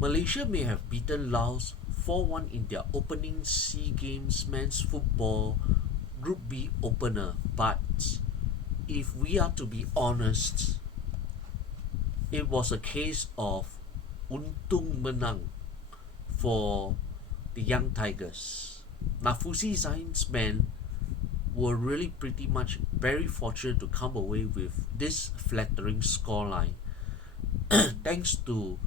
Malaysia may have beaten Laos 4-1 in their opening SEA Games men's football Group B opener, but if we are to be honest, it was a case of untung menang for the young Tigers. Nafusi Zain's men were really pretty much very fortunate to come away with this flattering scoreline thanks to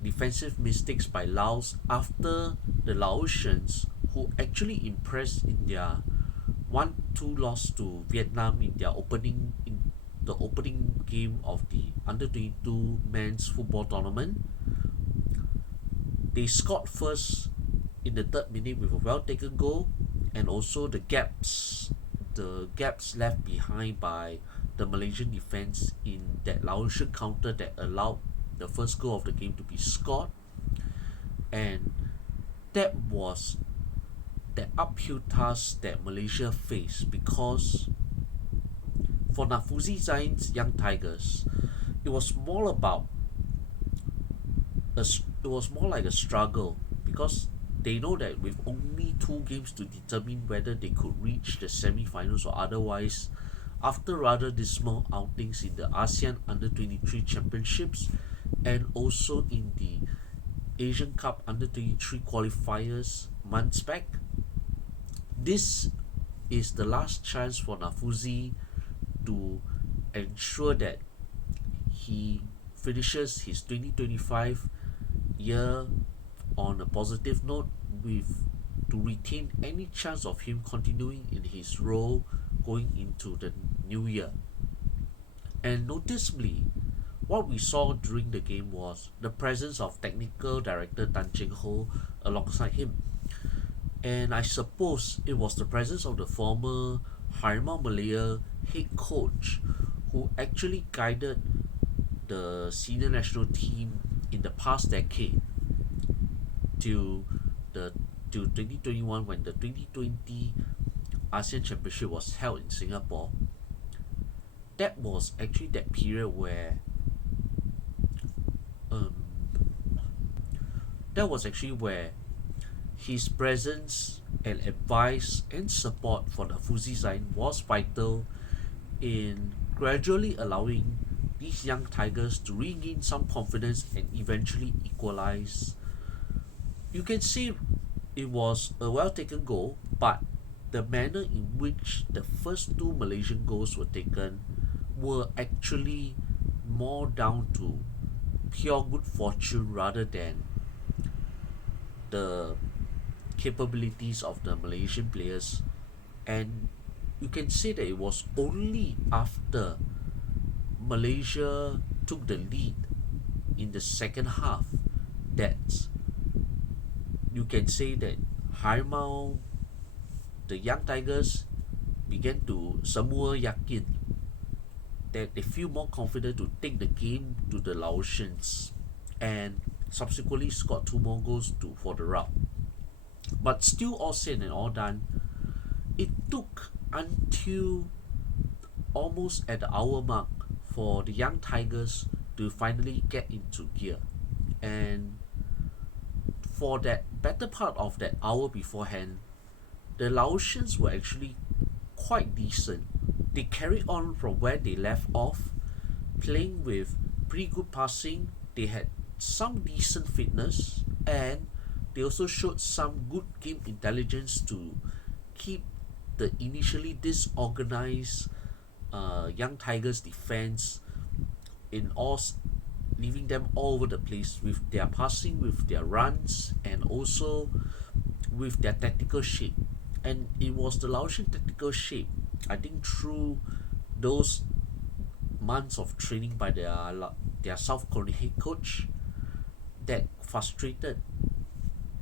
defensive mistakes by Laos after the Laotians, who actually impressed in their 1-2 loss to Vietnam in the opening game of the under 22 men's football tournament. They scored first in the third minute with a well taken goal, and also the gaps left behind by the Malaysian defense in that Laotian counter that allowed the first goal of the game to be scored. And that was the uphill task that Malaysia faced, because for Nafuzi Zain's young Tigers, it was more about it was more like a struggle, because they know that with only 2 games to determine whether they could reach the semi-finals or otherwise, after rather dismal outings in the ASEAN Under 23 Championships and also in the Asian Cup Under 23 qualifiers months back, this is the last chance for Nafuzi to ensure that he finishes his 2025 year on a positive note, with to retain any chance of him continuing in his role going into the new year. And noticeably, what we saw during the game was the presence of technical director Tan Cheng Ho alongside him. And I suppose it was the presence of the former Harimau Malaya head coach who actually guided the senior national team in the past decade till the till 2021, when the 2020 ASEAN Championship was held in Singapore. That was actually that period where um, that was actually where his presence and advice and support for the Fuzi Zain was vital in gradually allowing these young Tigers to regain some confidence and eventually equalize. You can say it was a well taken goal, but the manner in which the first 2 Malaysian goals were taken were actually more down to pure good fortune rather than the capabilities of the Malaysian players. And you can say that it was only after Malaysia took the lead in the second half that you can say that Harimau, the young Tigers, began to semua yakin that they feel more confident to take the game to the Laotians, and subsequently scored 2 more goals for the rout. But still, all said and all done, it took until almost at the hour mark for the young Tigers to finally get into gear. And for that better part of that hour beforehand, the Laotians were actually quite decent. They carried on from where they left off, playing with pretty good passing. They had some decent fitness, and they also showed some good game intelligence to keep the initially disorganized young Tigers defense in all, leaving them all over the place with their passing, with their runs, and also with their tactical shape. And it was the Laotian tactical shape, I think, through those months of training by their South Korean head coach, that frustrated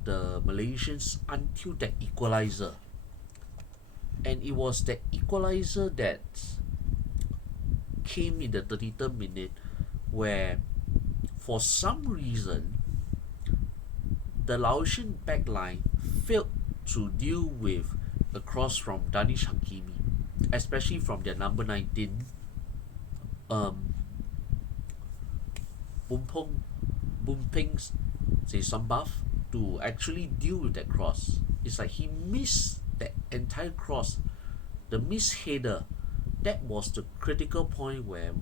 the Malaysians until that equalizer. And it was that equalizer that came in the 33rd minute, where for some reason the Laotian backline failed to deal with a cross from Danish Hakimi, especially from their number 19, um, Bumpeng say Sambath to actually deal with that cross. It's like he missed that entire cross, the missed header. That was the critical point where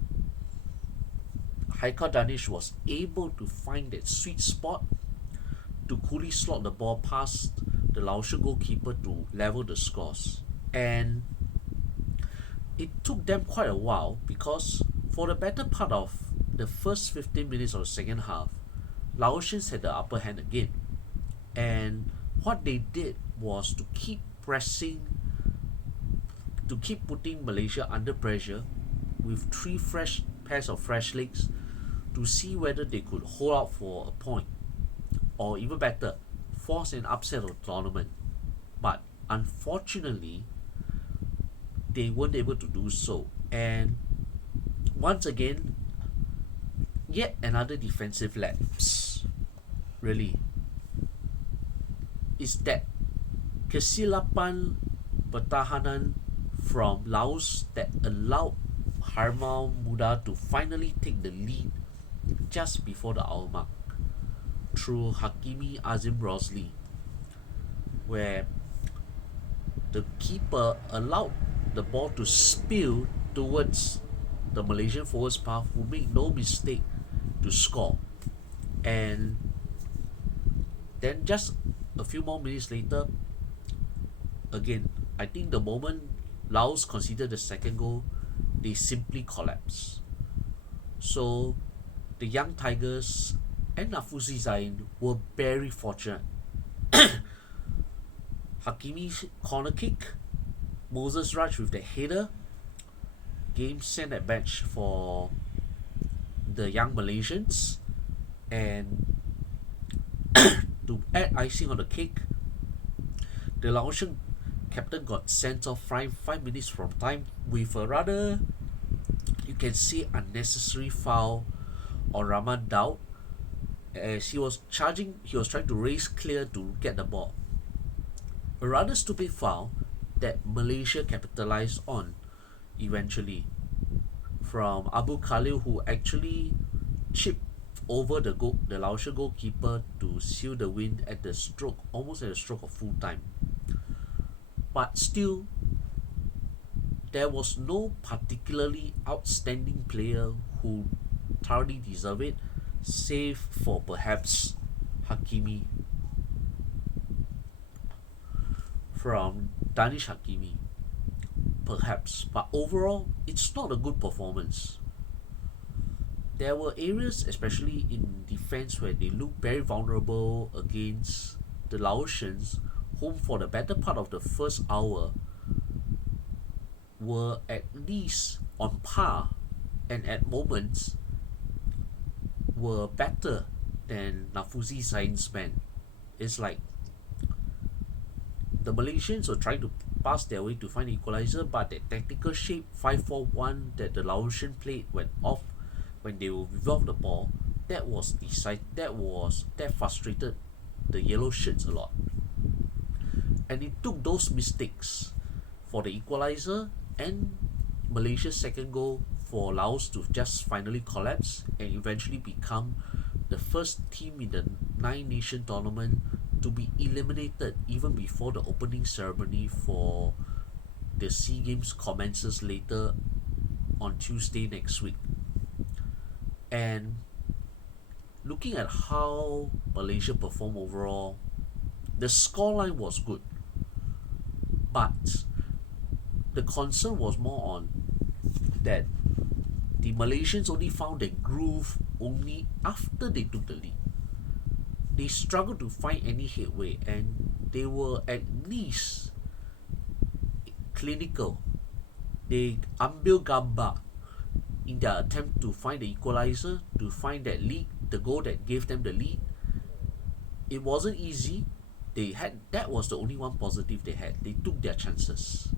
Haikal Danish was able to find that sweet spot to coolly slot the ball past the Laotia goalkeeper to level the scores. And it took them quite a while because for the better part of the first 15 minutes of the second half, Laotians had the upper hand again. And what they did was to keep pressing, to keep putting Malaysia under pressure with three fresh pairs of fresh legs to see whether they could hold out for a point or even better, force an upset of the tournament. But unfortunately, they weren't able to do so. And once again, yet another defensive lapse. Really. Is that kesilapan pertahanan from Laos that allowed Harimau Muda to finally take the lead just before the hour mark through Hakimi Azim Rosli, where the keeper allowed the ball to spill towards the Malaysian forward's path, who made no mistake to score. And then just a few more minutes later, again, I think the moment Laos conceded the second goal, they simply collapsed. So the Young Tigers and Nafuzi Zain were very fortunate. Hakimi's corner kick, Moses Raj with the header, game sent at bench for the young Malaysians. And to add icing on the cake, the Laotian captain got sent off 5 minutes from time with a rather, you can say, unnecessary foul on Rahman Daud as he was trying to race clear to get the ball. A rather stupid foul that Malaysia capitalized on eventually from Abu Khalil, who actually chipped over the Laotia goalkeeper to seal the win at the stroke, almost at the stroke of full time. But still, there was no particularly outstanding player who thoroughly deserved it, save for perhaps Hakimi, from Danish Hakimi, perhaps. But overall, it's not a good performance. There were areas, especially in defense, where they looked very vulnerable against the Laotians, whom for the better part of the first hour were at least on par and at moments were better than Nafuzi Zain's men. It's like the Malaysians were trying to pass their way to find equalizer, but the tactical shape 5-4-1 that the Laotian played went off when they will revolve the ball. That frustrated the yellow shirts a lot. And it took those mistakes for the equalizer and Malaysia's second goal for Laos to just finally collapse and eventually become the first team in the Nine Nation tournament to be eliminated even before the opening ceremony for the SEA Games commences later on Tuesday next week. And looking at how Malaysia performed overall, the scoreline was good, but the concern was more on that the Malaysians only found a groove only after they took the lead. They struggled to find any headway, and they were at least clinical. They ambil gambar in their attempt to find the equalizer, to find that lead, the goal that gave them the lead. It wasn't easy. That was the only one positive they had. They took their chances.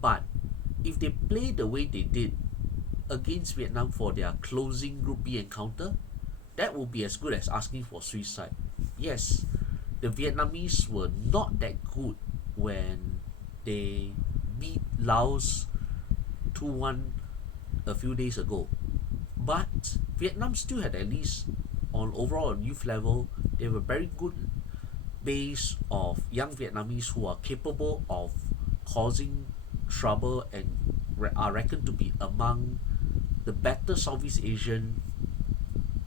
But if they play the way they did against Vietnam for their closing Group B encounter, that would be as good as asking for suicide. Yes, the Vietnamese were not that good when they beat Laos 2-1 a few days ago. But Vietnam still had at least on overall youth level, they have a very good base of young Vietnamese who are capable of causing trouble and are reckoned to be among the better Southeast Asian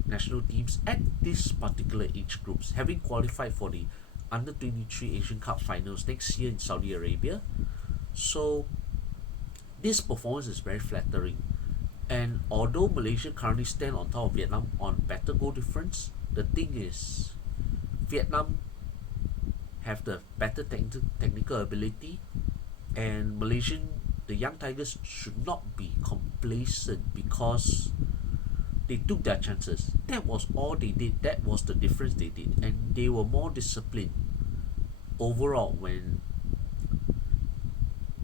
national teams at this particular age groups, having qualified for the under 23 Asian Cup finals next year in Saudi Arabia. So this performance is very flattering. And although Malaysia currently stand on top of Vietnam on better goal difference, the thing is Vietnam have the better technical ability, and Malaysian, the young Tigers, should not be complacent because they took their chances. That was all they did. That was the difference they did, and they were more disciplined overall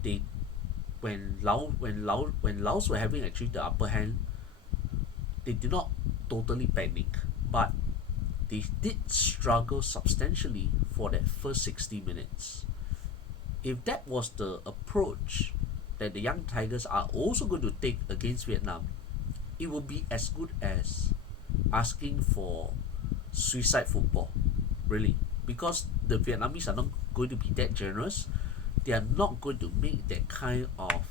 they when Laos were having actually the upper hand. They did not totally panic, but they did struggle substantially for that first 60 minutes. If that was the approach that the young Tigers are also going to take against Vietnam, it would be as good as asking for suicide football, really, because the Vietnamese are not going to be that generous. They are not going to make that kind of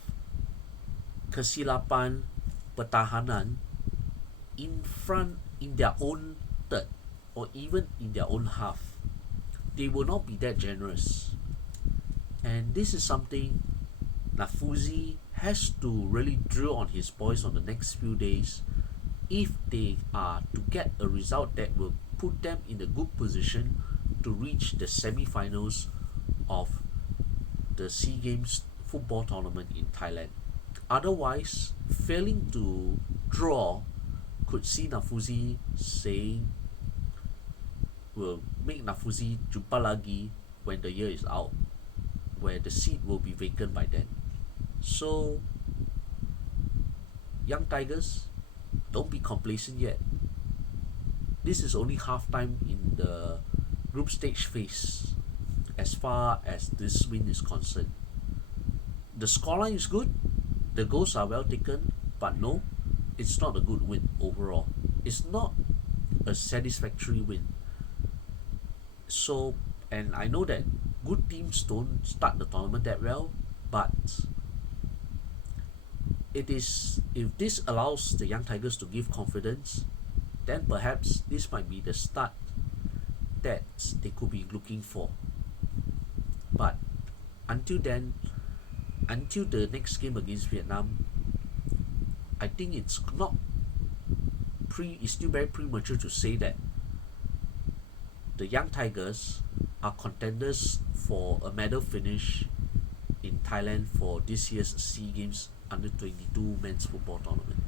kesilapan pertahanan in front in their own third or even in their own half. They will not be that generous. And this is something Nafuzi has to really drill on his boys on the next few days if they are to get a result that will put them in a good position to reach the semi-finals of the SEA Games football tournament in Thailand. Otherwise, failing to draw could see Nafuzi saying will make Nafuzi jumpa lagi when the year is out, where the seat will be vacant by then. So, young Tigers, don't be complacent yet. This is only half time in the group stage phase as far as this win is concerned. The scoreline is good, the goals are well taken, but no, it's not a good win overall. It's not a satisfactory win. So, and I know that good teams don't start the tournament that well, but it is, if this allows the young Tigers to give confidence, then perhaps this might be the start that they could be looking for. But until then, until the next game against Vietnam, I think it's still very premature to say that the young Tigers are contenders for a medal finish in Thailand for this year's SEA Games under 22 men's football tournament.